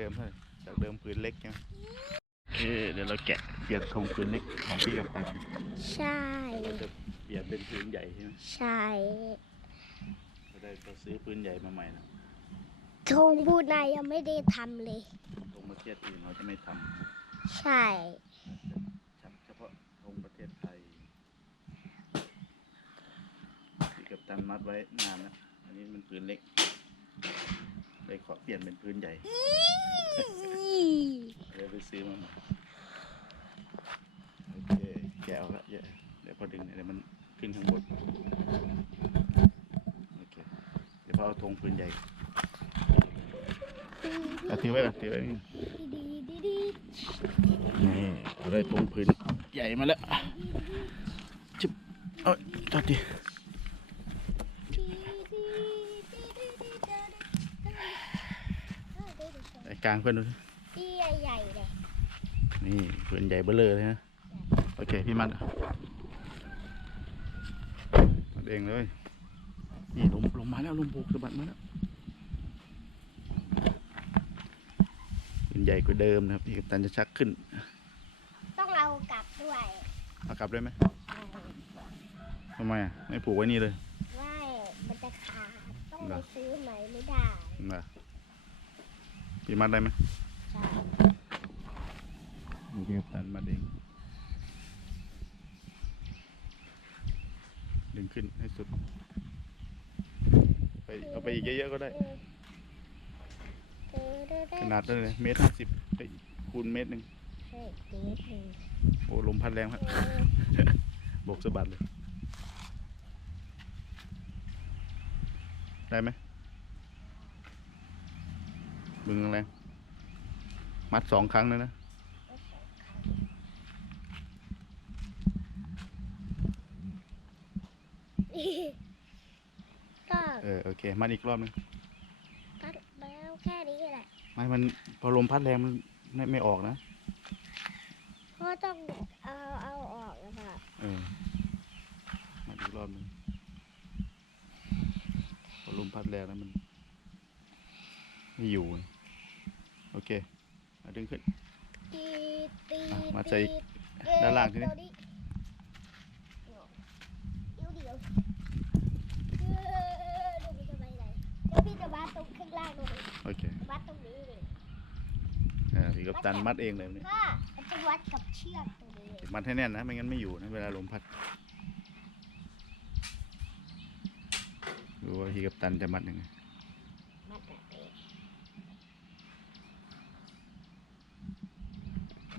จากเดิมเท่าไหร่จากเดิมพื้นเล็กใช่ไหมโอเคเดี๋ยวเราแกะเปลี่ยนธงพื้นเล็กของพี่กับตันใช่ เราจะเปลี่ยนเป็นพื้นใหญ่ใช่ไหมใช่เราได้เราซื้อพื้นใหญ่มาใหม่นะธงบูนายยังไม่ได้ทำเลยธงประเทศอื่นเราจะไม่ทใช่ำเฉพาะธงประเทศไทยพี่กับตันมัดไว้นานแล้วอันนี้มันพื้นเล็ก เลยขอเปลี่ยนเป็นพื้นใหญ่เลยไปซื้อมาใหม่โอเคแกะออกแล้วเดี๋ยวเดี๋ยวพอดึงเนี่ยเดี๋ยวมันขึ้นข้างบนโอเคเดี๋ยวพอเอาธงพื้นใหญ่เอาถือไว้ก่อนถือไว้นี่ดีดีดีนี่เราได้ธงพื้นใหญ่มาแล้วจุบเอ้ยจอดดิไอ้ กลางเพื่อนดูดิที่ใหญ่ๆเลยนี่พื้นใหญ่เบ้อเลยนะโอเคพี่มัดมัดเองเลยนี่ลมลมมาแล้วลมโบกสะบัดมาแล้วพื้นใหญ่กว่าเดิมนะครับพี่กัปตันจะชักขึ้นต้องเอากลับด้วยเอากลับได้ไหมทำไมอะไม่ผูกไว้นี่เลย ไม่มันจะขาดต้องเหรไปอซื้อใหม่ไม่ได้นะ พี่มัดได้ไหมใช่พี่กัปตันมัดเองดึงขึ้นให้สุด ไปเอาไปอีกเยอะๆก็ได้ ขนาดนั้นเลยเมตรห้าสิบคูณเมตรหนึ่งเฮ้ยเด็ดหนึ่งโอ้ลมพัดแรงครับโบกสะบัดเลย ได้ไหม มึงแรงมัดสองครั้งเลยนะก็เออโอเคมัดอีกรอบนึงตัดแล้วแค่นี้แหละไม่มันพอลมพัดแรงมันไม่ไม่ออกนะเพราะต้องเอาเอาออกแล้วค่ะเออมัดอีกรอบนึงพอลมพัดแรงแล้วมันไม่อยู่ไงโอเค เอาดึงขึ้นตีตีอะมาใส่ตีด้านล่างทีนี้เดี๋ยวเดี๋ยวเดี๋ยวพี่จะไปไหนเดี๋ยวพี่จะวัดตรงข้างล่างตรงนี้โอเควัดตรงนี้เลยอ่าพี่กัปตันมัดเองเลยวันนี้ก็จะวัดกับเชือกตรงนี้เลยมัดให้แน่นนะไม่งั้นไม่อยู่นะเวลาลมพัดดูว่าพี่กัปตันจะมัดยังไงมัดแบบนี้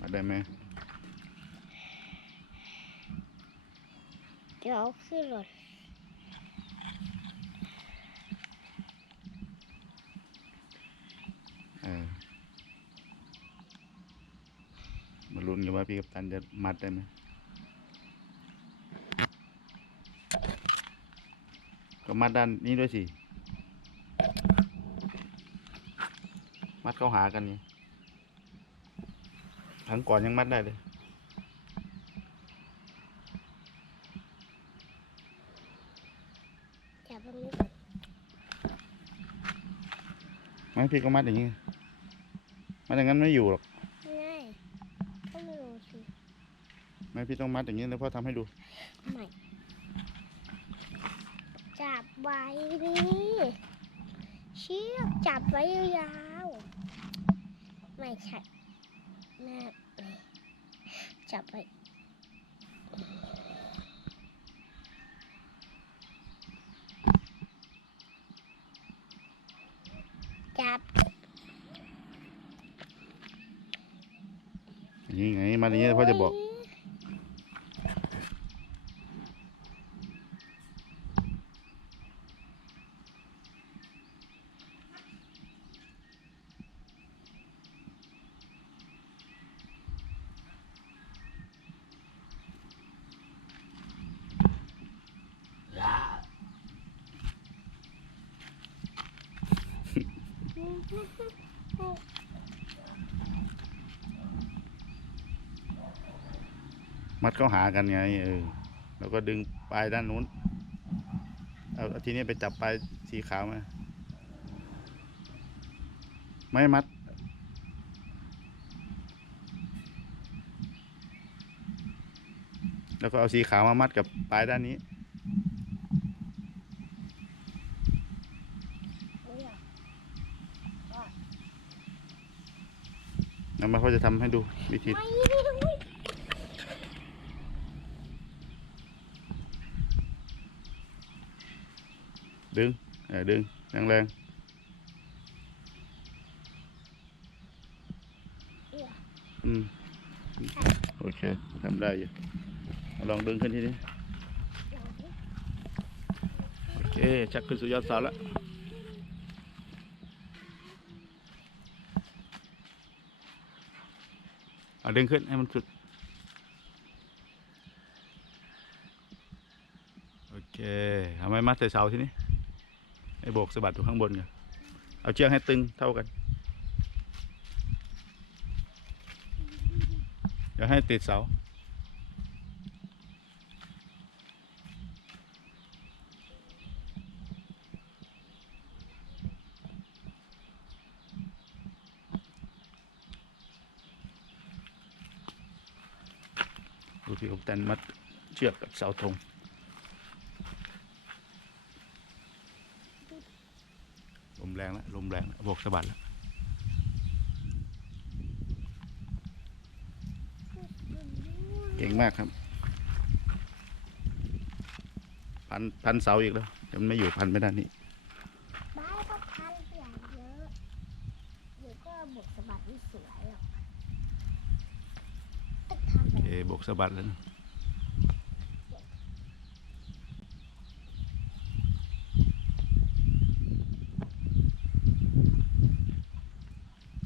มัด ได้ไหมเดี๋ยวเอาขึ้นรถเออมาลุ้นกันว่าพี่กัปตันจะมัดได้ไหมก็มัดด้านนี้ด้วยสิ มัดเข้าหากันนี่ค รั้งก่อนยังมัดได้เลย จับตรงนี้ไม่พี่ก็มัดอย่างนี้มัดอย่างนั้นไม่อยู่หรอก ง่ายก็ไม่รู้สิไม่พี่ต้องมัดอย่างนี้แล้วพ่อทำให้ดูไม่จับไว้นี่เชือกจับไว้ยาวๆไม่ใช่แม่นี่ จับไปจับนี่ไงมาอย่างนี้แล้วพ่อจะบอก มัดเข้าหากันไงเออแล้วก็ดึงปลายด้านนู้น เอาทีนี้ไปจับปลายสีขาวมา ไม่มัด แล้วก็เอาสีขาวมามัดกับปลายด้านนี้ แล้วมันก็จะทำให้ดูวิธีไม่ได้อุ๊ยดึงเออดึงแรงแรงเอื้อๆอืมโอเคทำได้อยู่ลองดึงขึ้นทีนี้ลองดิโอเคชักขึ้นสู่ยอดเสาแล้ว เอาดึงขึ้นให้มันสุด โอเคเอาไม้มัดใส่เสาทีนี้ให้โบกสะบัดอยู่ข้างบนกันเอาเชือกให้ตึงเท่ากันเดี๋ยวให้ติดเสา ดู ที่ผมตันมัดเชือกกับเสาธงลมแรงแล้วลมแรงแล้วบกสะบัดแล้วเก่งมากครับ พันพันเสาอีกแล้วเดี๋ยวมันไม่อยู่พันไม่ได้นี่ บ้าก็พันอย่างเยอะเดี๋ยวก็บวกสะบัดไม่สวยหรอกต้องทำแบกสะบัดแล้วนะ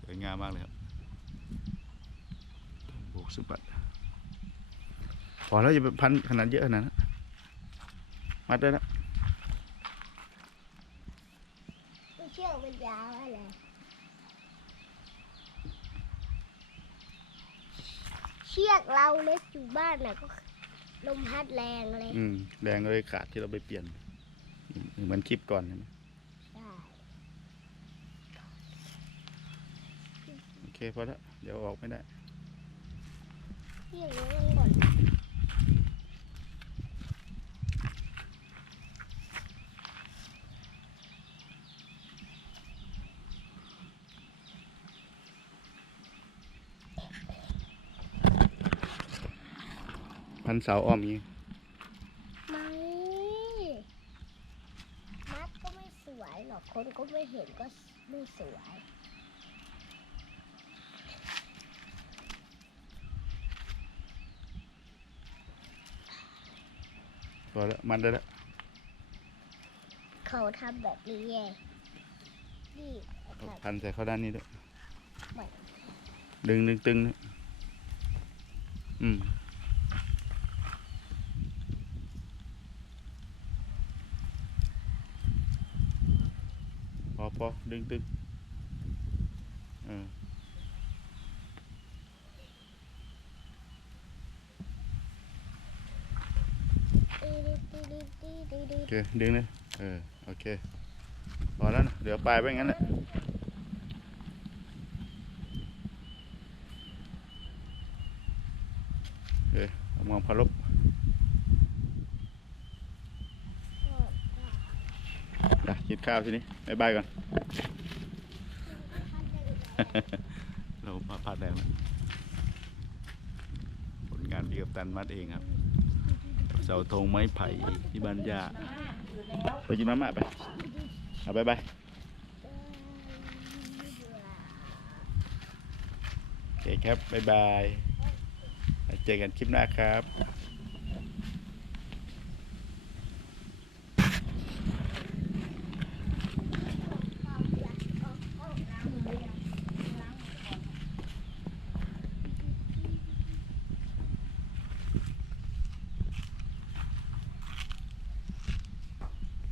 สวยงามมากเลยครับบกสะบัดพอแล้วอย่าไปพันขนาดเยอะขนาดนั้นมัดได้แล้วเชื่อมันยาวอะไร ชือกเราเล็กอยู่บ้านน่ะก็ลมพัดแรงเลยอืมแรงเลยขาดที่เราไปเปลี่ยนเหมือนคลิปก่อนใช่ไหมใช่โอเคพอแล้วเดี๋ยวออกไม่ได้เชือกไว้ข้างบน พันเสาอ้อมอย่างนี้ไม่มัดก็ไม่สวยหรอกคนก็ไม่เห็นก็ไม่สวยพอแล้วมันได้แล้วเขาทำแบบนี้ไงนี่เขาเอาทำพันใส่เข้าด้านนี้ด้วยไม่ดึงดึงตึงนะอืม พอดึงตึงเออตีดิตีดิตีดิตีโอเคดึงเลยเออโอเคพอแล้วนะเดี๋ยวปลายไปงั้นแหละโอเคเอามองพารบนะกินข้าวทีนี้บายบายก่อน เรามาพัดแดงแล้วผลงานพี่กับตันมัดเองครับ เสาธงไม้ไผ่ที่บ้านย่าไปกินมาม่าไปเอาบายบายโอเคครับบายบาย เจอกันคลิปหน้าครับ